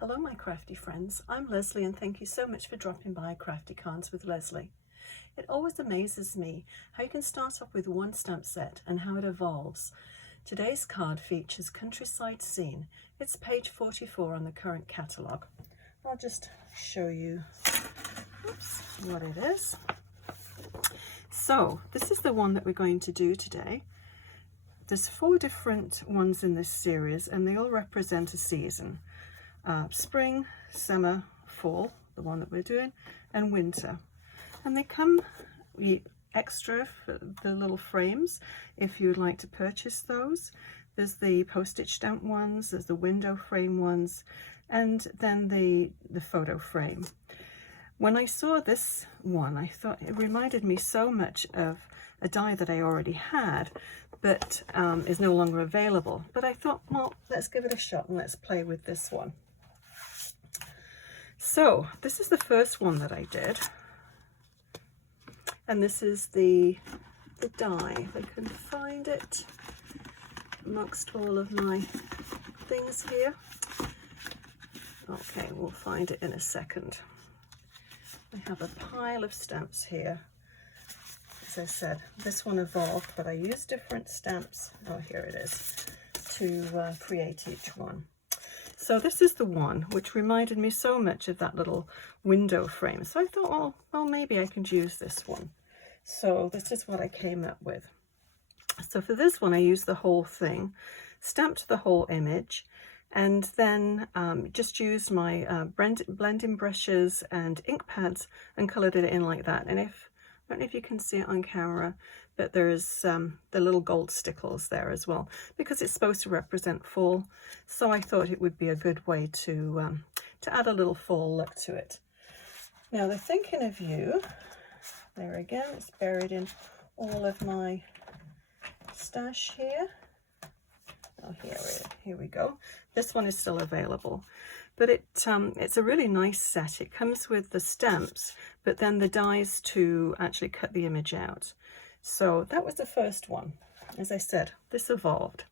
Hello my crafty friends, I'm Leslie and thank you so much for dropping by Crafty Cards with Leslie. It always amazes me how you can start off with one stamp set and how it evolves. Today's card features Countryside Scene. It's page 44 on the current catalogue. I'll just show you what it is. So this is the one that we're going to do today. There's 4 different ones in this series and they all represent a season. Spring, summer, fall, the one that we're doing, and winter. And they come extra for the little frames if you would like to purchase those. There's the postage stamp ones, there's the window frame ones, and then the photo frame. When I saw this one, I thought it reminded me so much of a die that I already had, but is no longer available. But I thought, well, let's give it a shot and let's play with this one. So this is the first one that I did, and this is the die. If I can find it amongst all of my things here. Okay, we'll find it in a second. I have a pile of stamps here. As I said, this one evolved, but I used different stamps. Oh, here it is, to create each one. So this is the one which reminded me so much of that little window frame. So I thought, well, maybe I can use this one. So this is what I came up with. So for this one, I used the whole thing, stamped the whole image, and then just used my blending brushes and ink pads and coloured it in like that. And I don't know if you can see it on camera, but there's the little gold stickles there as well, because it's supposed to represent fall. So I thought it would be a good way to add a little fall look to it. Now they're thinking of you. There again, it's buried in all of my stash here. Oh, here we go. This one is still available, but it's a really nice set. It comes with the stamps, but then the dies to actually cut the image out. So that was the first one. As I said, this evolved.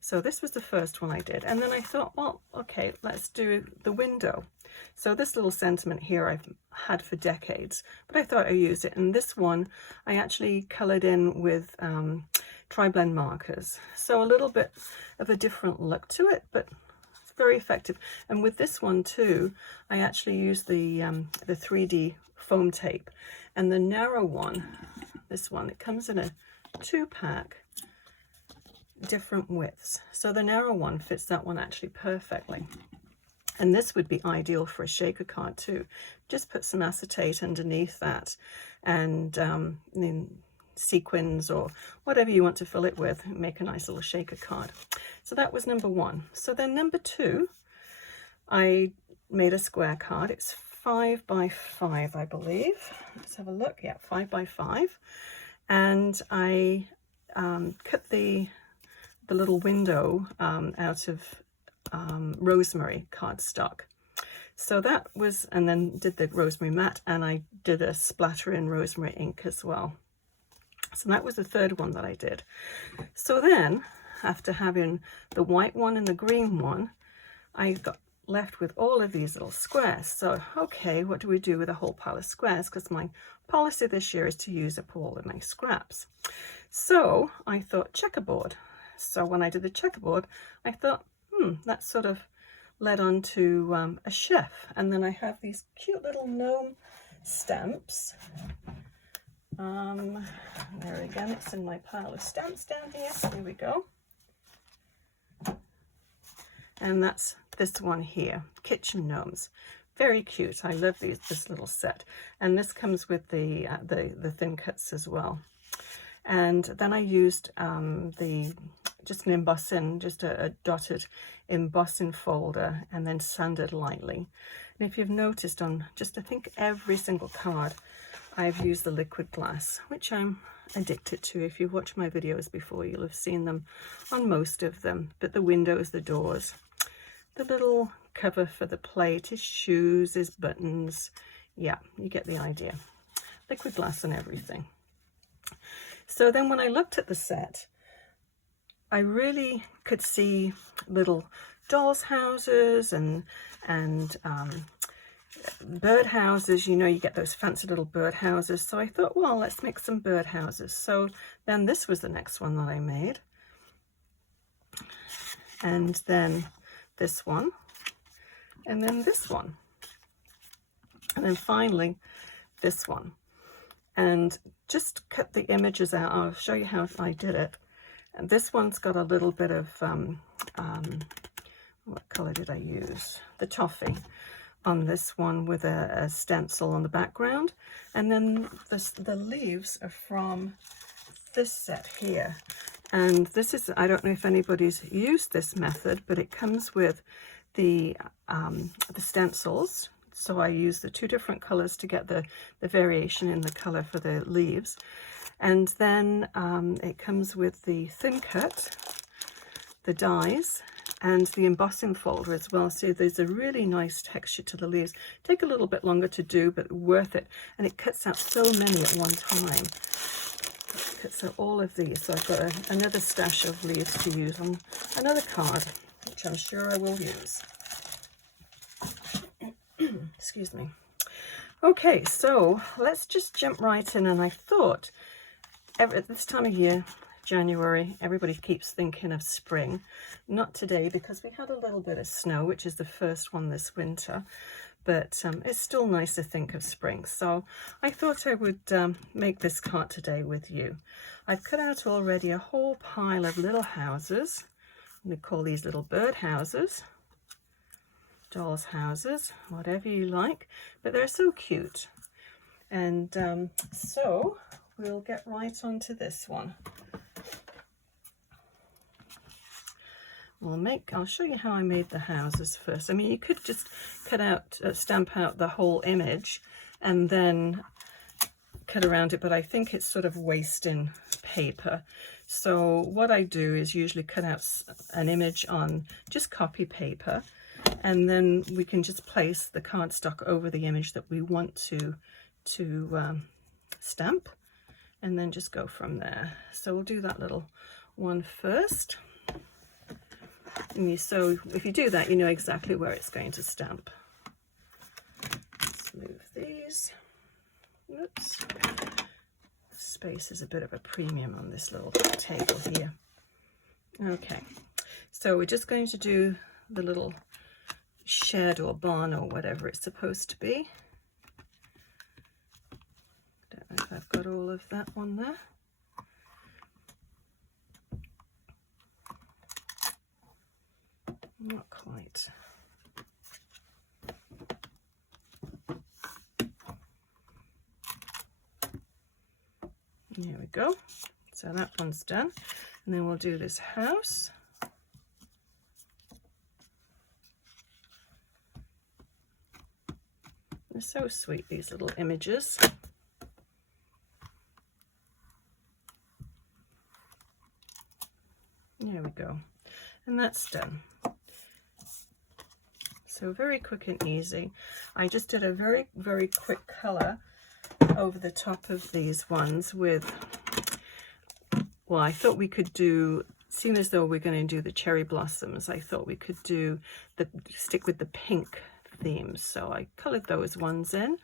So this was the first one I did. And then I thought, well, okay, let's do the window. So this little sentiment here I've had for decades, but I thought I'd use it. And this one I actually coloured in with tri-blend markers. So a little bit of a different look to it, but it's very effective. And with this one too, I actually used the 3D foam tape. And the narrow one, this one, it comes in a 2-pack, different widths. So the narrow one fits that one actually perfectly. And this would be ideal for a shaker card too. Just put some acetate underneath that and sequins or whatever you want to fill it with, make a nice little shaker card. So that was number 1. So then number 2, I made a square card. It's 5 by 5, I believe. Let's have a look. Yeah, 5 by 5. And I cut the little window out of rosemary cardstock. So that was, and then did the rosemary mat, and I did a splatter in rosemary ink as well. So that was the third one that I did. So then, after having the white one and the green one, I got left with all of these little squares. So, okay, what do we do with a whole pile of squares? Because my policy this year is to use up all of my scraps. So I thought checkerboard. So when I did the checkerboard, I thought, that sort of led on to a chef. And then I have these cute little gnome stamps. There again, it's in my pile of stamps down here. Here we go. And that's this one here, kitchen gnomes. Very cute. I love this little set. And this comes with the thin cuts as well. And then I used just an embossing, just a dotted embossing folder, and then sanded lightly. And if you've noticed on just, I think, every single card, I've used the liquid glass, which I'm addicted to. If you've watched my videos before, you'll have seen them on most of them. But the windows, the doors, the little cover for the plate, his shoes, his buttons. Yeah, you get the idea. Liquid glass and everything. So then when I looked at the set, I really could see little dolls' houses and bird houses. You know, you get those fancy little bird houses. So I thought, well, let's make some bird houses. So then this was the next one that I made. And then this one. And then this one. And then finally this one. And just cut the images out. I'll show you how I did it. And this one's got a little bit of, what color did I use? The toffee on this one with a stencil on the background. And then the leaves are from this set here. And this is, I don't know if anybody's used this method, but it comes with the stencils. So I use the two different colors to get the variation in the color for the leaves. And then it comes with the thin cut, the dies, and the embossing folder as well. So there's a really nice texture to the leaves. Take a little bit longer to do, but worth it. And it cuts out so many at one time. It cuts out all of these. So I've got another stash of leaves to use on another card, which I'm sure I will use. Excuse me. Okay, so let's just jump right in. And I thought, at this time of year, January, everybody keeps thinking of spring. Not today, because we had a little bit of snow, which is the first one this winter, but it's still nice to think of spring. So I thought I would make this card today with you. I've cut out already a whole pile of little houses. We call these little bird houses, dolls' houses, whatever you like, but they're so cute. And so we'll get right onto this one. I'll show you how I made the houses first. I mean, you could just cut out, stamp out the whole image and then cut around it, but I think it's sort of wasting paper. So what I do is usually cut out an image on just copy paper, and then we can just place the cardstock over the image that we want to stamp, and then just go from there. So we'll do that little one first. So if you do that, you know exactly where it's going to stamp. Let's move these. Oops. Space is a bit of a premium on this little table here. Okay, so we're just going to do the little shed or barn or whatever it's supposed to be. Don't know if I've got all of that one there. Not quite. There we go. So that one's done. And then we'll do this house. They're so sweet, these little images. There we go. And that's done. So very quick and easy. I just did a very, very quick color over the top of these ones with, well, I thought we could do, seeing as though we're going to do the cherry blossoms, I thought we could stick with the pink themes. So I colored those ones in.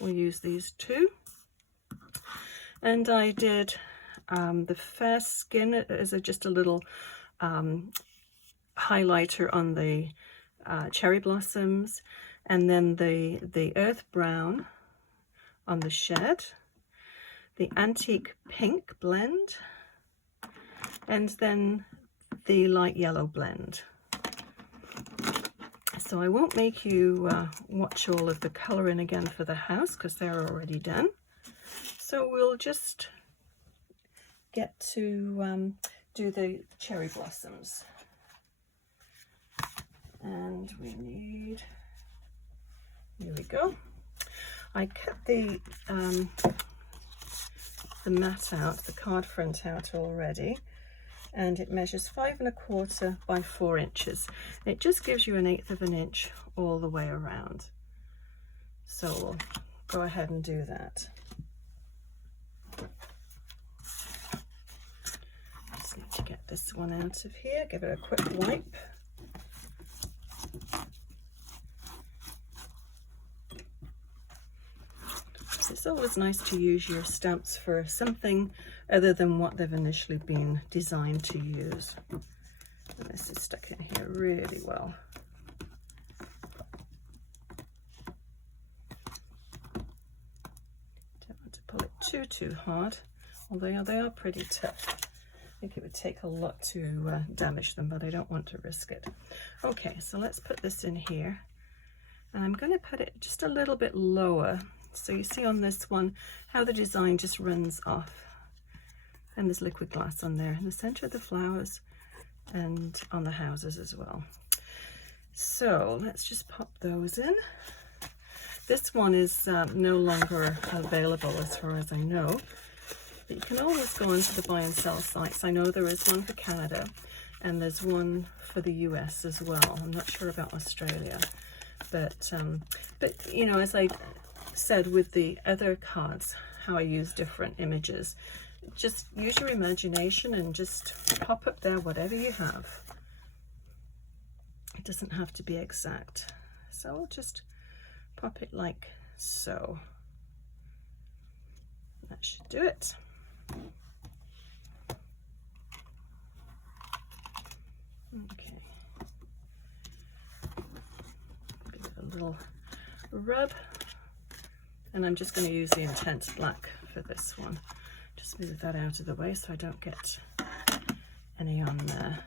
We'll use these two. And I did the fair skin as just a little highlighter on the cherry blossoms, and then the earth brown on the shed, the antique pink blend, and then the light yellow blend. So I won't make you watch all of the colouring again for the house because they're already done. So we'll just get to do the cherry blossoms. And we need, here we go. I cut the mat out, the card front out already, and it measures 5 1/4 by 4 inches. It just gives you 1/8 of an inch all the way around. So we'll go ahead and do that. Just need to get this one out of here, give it a quick wipe. always nice to use your stamps for something other than what they've initially been designed to use. And this is stuck in here really well. Don't want to pull it too hard, although they are pretty tough. I think it would take a lot to damage them, but I don't want to risk it. Okay, so let's put this in here. And I'm going to put it just a little bit lower. So you see on this one how the design just runs off. And there's liquid glass on there in the center of the flowers and on the houses as well. So let's just pop those in. This one is no longer available as far as I know. But you can always go onto the buy and sell sites. I know there is one for Canada and there's one for the US as well. I'm not sure about Australia. But you know, as I said with the other cards, how I use different images, just use your imagination and just pop up there whatever you have. It doesn't have to be exact. So I'll just pop it like so. That should do it. Okay. Give it a little rub. And I'm just going to use the intense black for this one. Just move that out of the way so I don't get any on there.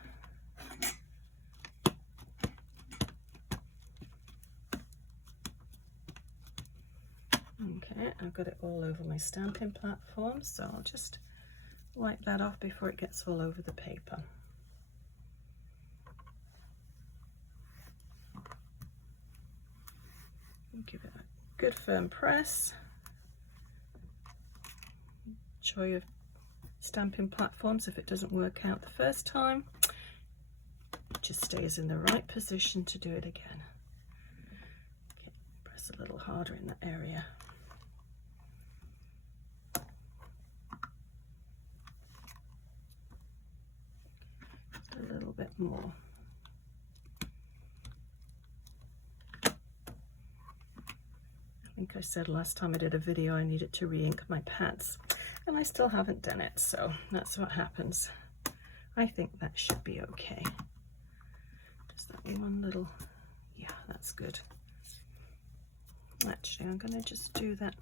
Okay, I've got it all over my stamping platform, so I'll just wipe that off before it gets all over the paper. Give it a good firm press. Enjoy your stamping platforms. If it doesn't work out the first time, it just stays in the right position to do it again. Okay, press a little harder in that area. Just a little bit more. I think I said last time I did a video I needed to re-ink my pads, and I still haven't done it, so that's what happens. I think that should be okay. Just that one little, yeah, that's good. Actually, I'm going to just do that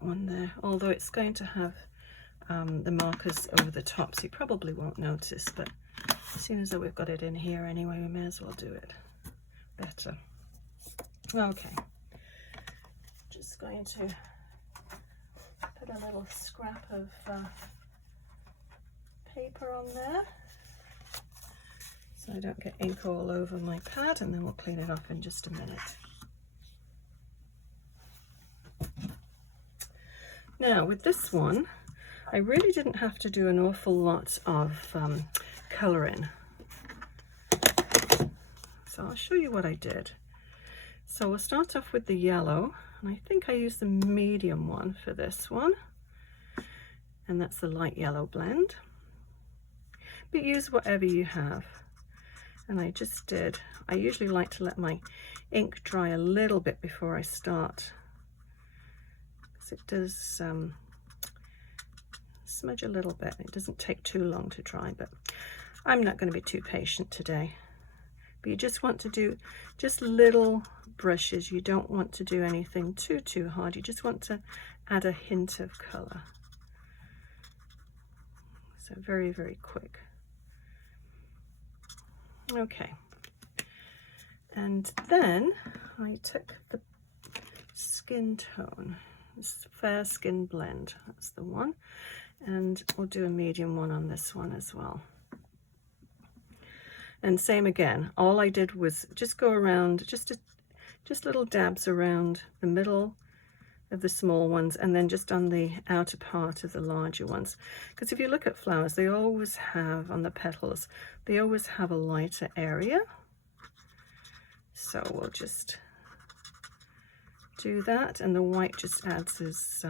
one there, although it's going to have the markers over the top, so you probably won't notice, but as soon as we've got it in here anyway, we may as well do it better. Okay. Just going to put a little scrap of paper on there so I don't get ink all over my pad, and then we'll clean it off in just a minute. Now with this one, I really didn't have to do an awful lot of colouring, so I'll show you what I did. So we'll start off with the yellow, and I think I used the medium one for this one, and that's the light yellow blend, but use whatever you have. And I just did, I usually like to let my ink dry a little bit before I start, because it does smudge a little bit. It doesn't take too long to dry, but I'm not going to be too patient today. But you just want to do just little brushes. You don't want to do anything too hard. You just want to add a hint of color. So very, very quick. Okay. And then I took the skin tone, this Fair Skin Blend, that's the one. And we'll do a medium one on this one as well. And same again, all I did was just go around, just little dabs around the middle of the small ones, and then just on the outer part of the larger ones. Because if you look at flowers, they always have, on the petals, they always have a lighter area. So we'll just do that, and the white just adds as,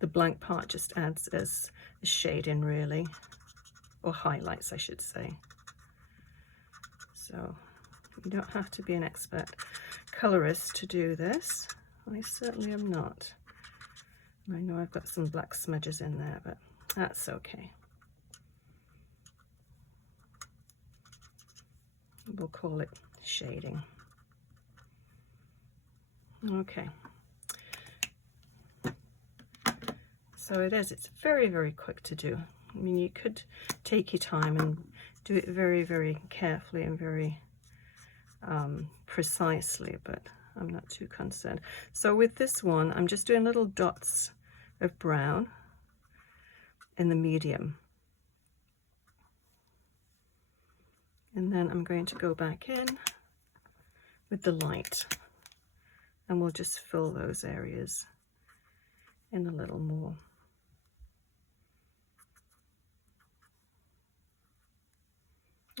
the blank part just adds as a shade in really, or highlights I should say. So you don't have to be an expert colorist to do this. I certainly am not. And I know I've got some black smudges in there, but that's okay. We'll call it shading. Okay. So it's very, very quick to do. I mean, you could take your time and do it very, very carefully and very precisely, but I'm not too concerned. So with this one, I'm just doing little dots of brown in the medium. And then I'm going to go back in with the light, and we'll just fill those areas in a little more.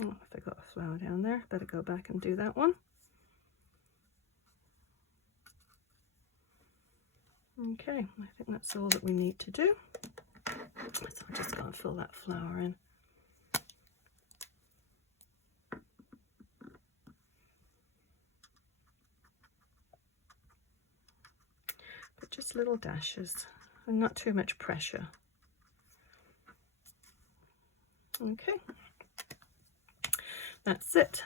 Oh, I got a flower down there. Better go back and do that one. Okay, I think that's all that we need to do. So I'm just going to fill that flower in. But just little dashes and not too much pressure. Okay. That's it.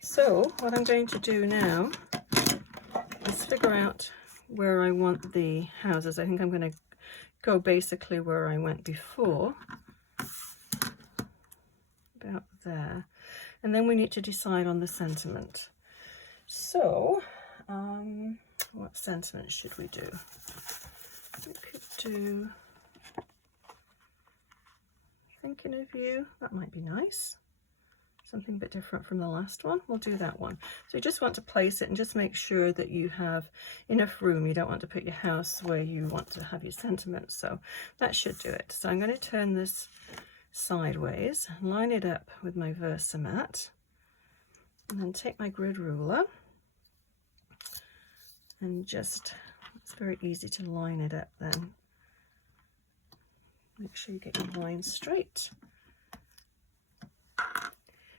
So what I'm going to do now is figure out where I want the houses. I think I'm going to go basically where I went before, about there, and then we need to decide on the sentiment. So what sentiment should we do? We could do Thinking of You. That might be nice. Something a bit different from the last one. We'll do that one. So you just want to place it and just make sure that you have enough room. You don't want to put your house where you want to have your sentiment. So that should do it. So I'm going to turn this sideways, line it up with my VersaMat, and then take my grid ruler and just, it's very easy to line it up then. Make sure you get your line straight.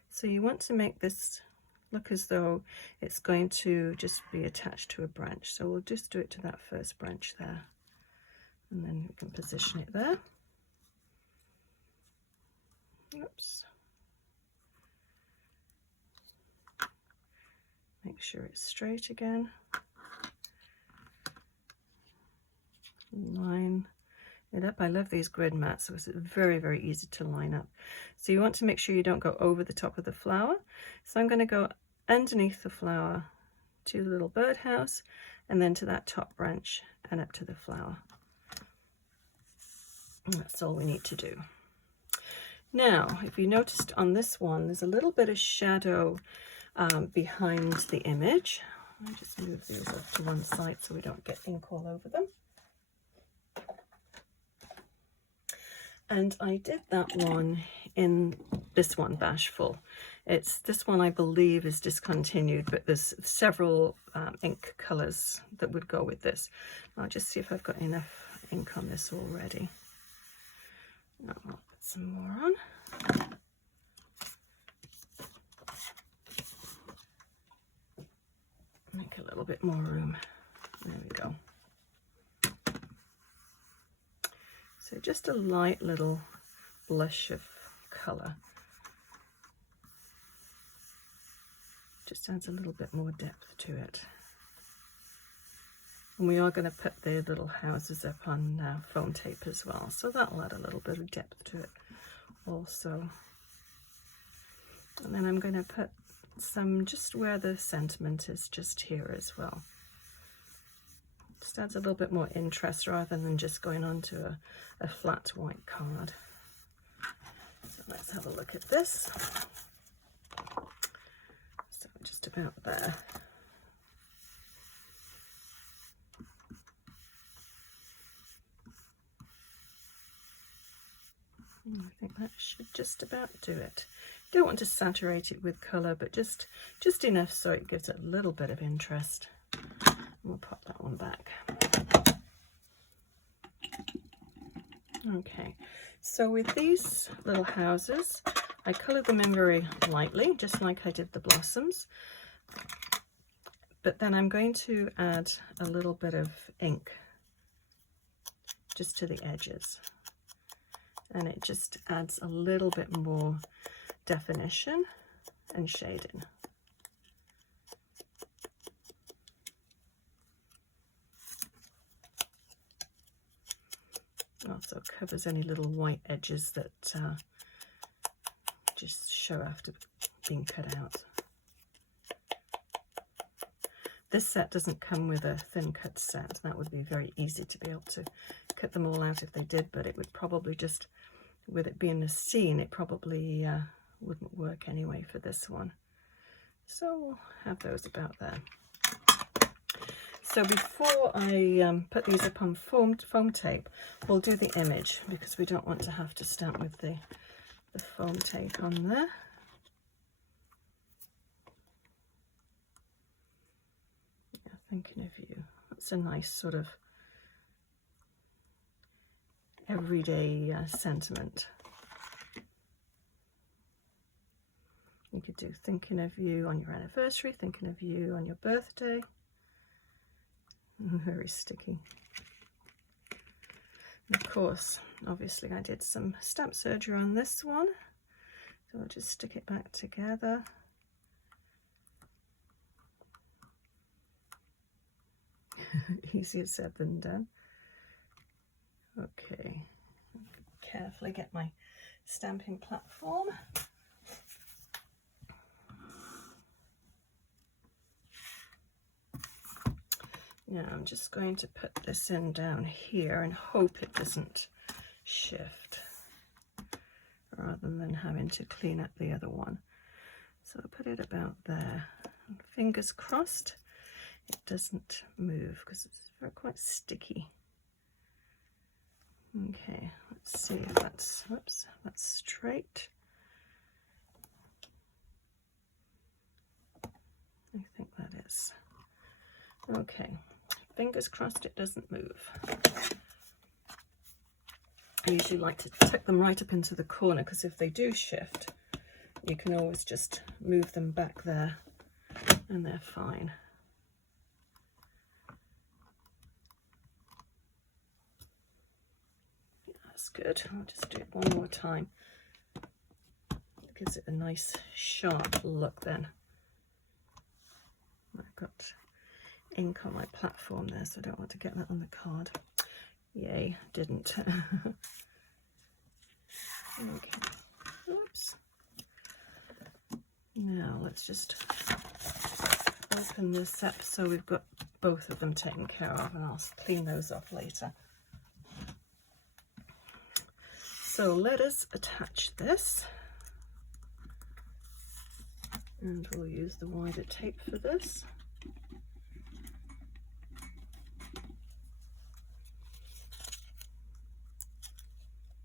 So you want to make this look as though it's going to just be attached to a branch. So we'll just do it to that first branch there. And then we can position it there. Oops. Make sure it's straight again. Line it up. I love these grid mats, so it's very, very easy to line up. So you want to make sure you don't go over the top of the flower. So I'm going to go underneath the flower to the little birdhouse, and then to that top branch and up to the flower. And that's all we need to do. Now, if you noticed on this one, there's a little bit of shadow behind the image. I'll just move these up to one side so we don't get ink all over them. And I did that one in this one, Bashful. This one I believe is discontinued, but there's several ink colours that would go with this. I'll just see if I've got enough ink on this already. No, I'll put some more on. Make a little bit more room. There we go. So just a light little blush of colour. Just adds a little bit more depth to it. And we are going to put the little houses up on foam tape as well, so that'll add a little bit of depth to it also. And then I'm going to put some just where the sentiment is, just here as well. Just adds a little bit more interest rather than just going onto a flat white card. So let's have a look at this. So just about there. I think that should just about do it. Don't want to saturate it with colour, but just enough so it gives it a little bit of interest. We'll pop that one back. Okay, so with these little houses, I coloured them in very lightly, just like I did the blossoms. But then I'm going to add a little bit of ink just to the edges, and it just adds a little bit more definition and shading. Also covers any little white edges that just show after being cut out. This set doesn't come with a thin cut set. That would be very easy to be able to cut them all out if they did, but it would probably just, with it being a scene, it probably wouldn't work anyway for this one. So we'll have those about there. So before I put these up on foam tape, we'll do the image, because we don't want to have to stamp with the foam tape on there. Yeah, thinking of you. That's a nice sort of everyday sentiment. You could do thinking of you on your anniversary, thinking of you on your birthday. Very sticky. And of course, obviously I did some stamp surgery on this one, so I'll just stick it back together. Easier said than done. Okay, carefully get my stamping platform. Now I'm just going to put this in down here and hope it doesn't shift, rather than having to clean up the other one. So I'll put it about there. And fingers crossed it doesn't move, because it's quite sticky. Okay, let's see if that's, whoops, that's straight. I think that is. Okay. Fingers crossed it doesn't move. I usually like to tuck them right up into the corner, because if they do shift, you can always just move them back there and they're fine. Yeah, that's good. I'll just do it one more time. It gives it a nice sharp look then. I've got ink on my platform there, so I don't want to get that on the card. Yay, didn't. Okay, oops. Now let's just open this up so we've got both of them taken care of, and I'll clean those off later. So let us attach this, and we'll use the wider tape for this.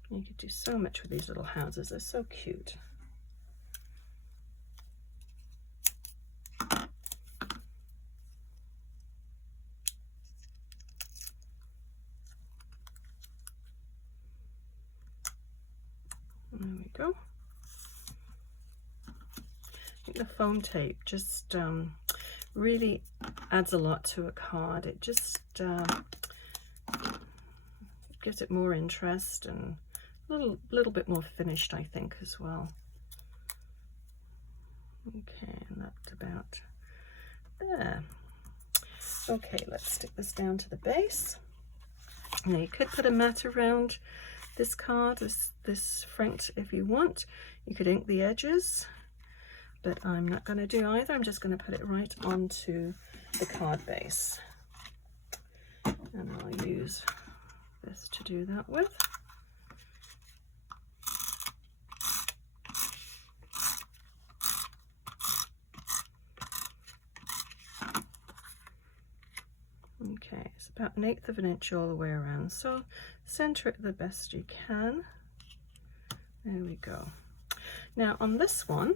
You could do so much with these little houses, they're so cute. There we go. I think the foam tape just really adds a lot to a card. It just gives it more interest and a little bit more finished, I think, as well. Okay, and that's about there. Okay, let's stick this down to the base. Now you could put a mat around this card, this front, if you want. You could ink the edges, but I'm not going to do either. I'm just going to put it right onto the card base, and I'll use this to do that with. Okay, it's about 1/8 of an inch all the way around, so center it the best you can. There we go. Now on this one,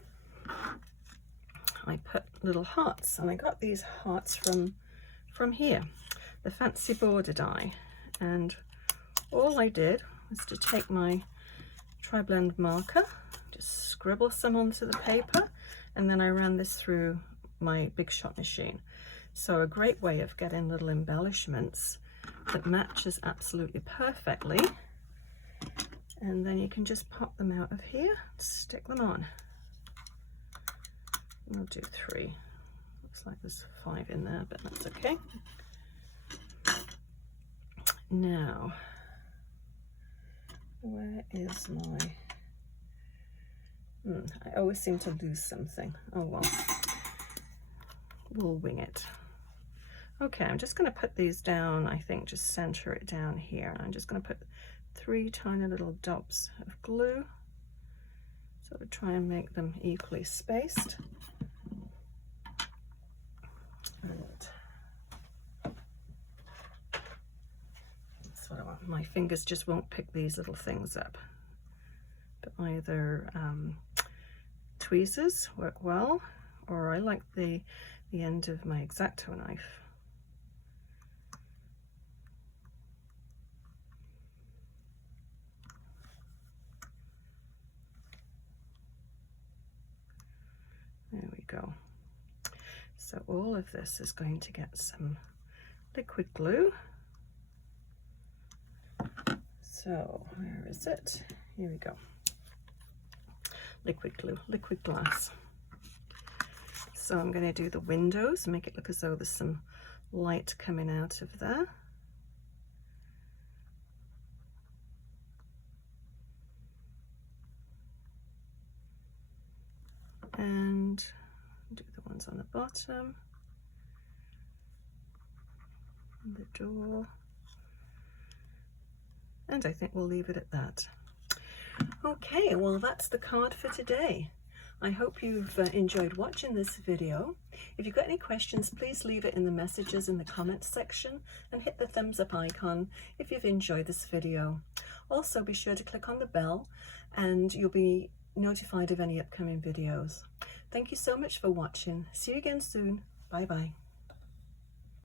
I put little hearts, and I got these hearts from here, the Fancy Border die, and all I did was to take my tri-blend marker, just scribble some onto the paper, and then I ran this through my Big Shot machine. So a great way of getting little embellishments that matches absolutely perfectly. And then you can just pop them out of here, stick them on. I'll do 3. Looks like there's 5 in there, but that's okay. Now, where is my... I always seem to lose something. Oh well, we'll wing it. Okay, I'm just going to put these down, I think, just center it down here. I'm just going to put 3 tiny little dots of glue. So we'll try and make them equally spaced. And that's what I want. My fingers just won't pick these little things up. But either tweezers work well, or I like the end of my X-Acto knife. There we go. So all of this is going to get some liquid glue. So where is it? Here we go. Liquid glue, liquid glass. So I'm going to do the windows, make it look as though there's some light coming out of there. And do the ones on the bottom, and the door, and I think we'll leave it at that. Okay, well that's the card for today. I hope you've enjoyed watching this video. If you've got any questions, please leave it in the messages in the comments section, and hit the thumbs up icon if you've enjoyed this video. Also be sure to click on the bell and you'll be notified of any upcoming videos. Thank you so much for watching. See you again soon. Bye bye.